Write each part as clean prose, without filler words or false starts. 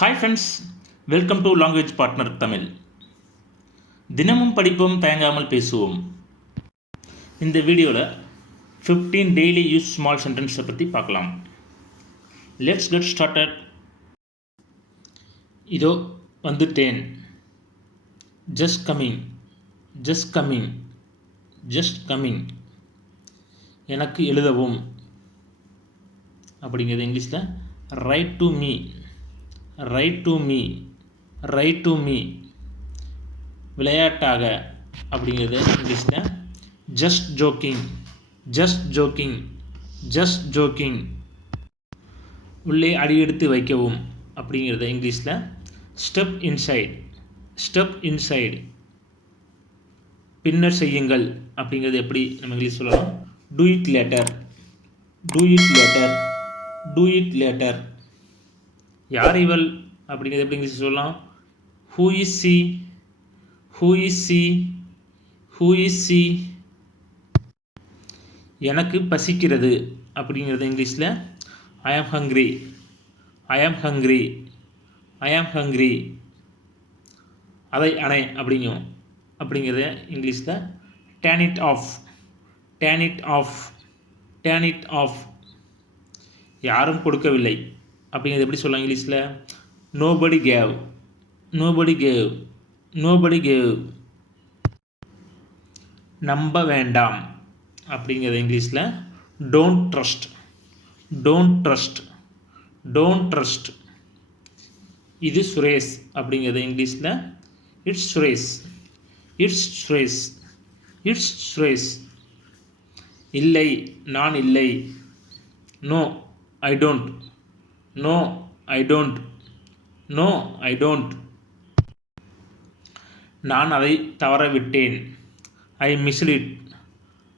Hi friends, welcome to language partner Tamil. தினமும் படிப்போம், தயங்காமல் பேசுவோம். இந்த வீடியோவில் 15 டெய்லி யூஸ் ஸ்மால் சென்டென்ஸை பற்றி பார்க்கலாம். Let's get started. இதோ வந்துட்டேன். Just coming, just coming, just coming. எனக்கு எழுதவும் அப்படிங்கிறது இங்கிலீஷில் right to me, right to me, right to me. விளையாட்டாக அப்படிங்கிறது இங்கிலீஷில் just joking, just joking, just joking. உள்ளே அடியெடுத்து வைக்கவும் அப்படிங்கிறது இங்கிலீஷில் ஸ்டெப் இன்சைட், ஸ்டெப் இன்சைட். பின்னர் செய்யுங்கள் அப்படிங்கிறது எப்படி நம்ம இங்கிலீஷ் சொல்லலாம்? Do it later, do it later, do it later. யார் இவள் அப்படிங்கிறது எப்படி இங்கிலீஷ் சொல்லலாம்? Who is C, who is C, who is C. எனக்கு பசிக்கிறது அப்படிங்கிறது இங்கிலீஷில் ஐ ஆம் ஹங்க்ரி, ஐ ஆம் ஹங்க்ரி, ஐ ஆம் ஹங்க்ரி. அதை அணை அப்படிங்கிறது இங்கிலீஷில் turn it off, turn it off, turn it off. யாரும் கொடுக்கவில்லை அப்படிங்கிறது எப்படி சொல்லலாம் இங்கிலீஷில்? Nobody gave, nobody gave, nobody gave. நம்ப வேண்டாம் அப்படிங்கிறது இங்கிலீஷில் don't trust, don't trust, don't trust. இது சுரேஷ் அப்படிங்கிறது இங்கிலீஷில் it's Suresh, it's Suresh, it's Suresh. இல்லை, நான் இல்லை. No I don't, no I don't, no I don't. நான் அதை தவற விட்டேன். I missed it,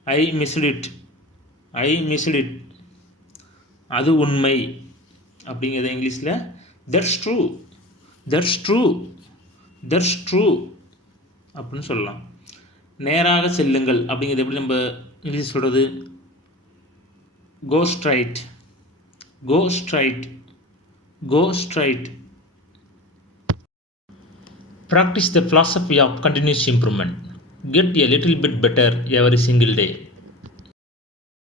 I missed it, I missed it. அது உண்மை அப்படிங்கிறது இங்கிலீஷில் that's true, that's true, that's true அப்படின்னு சொல்லலாம். நேராக செல்லுங்கள் அப்படிங்கிறது எப்படி நம்ம இங்கிலீஷ் சொல்கிறது? Go straight, go straight, go straight. Practice the philosophy of continuous improvement. Get a little bit better every single day.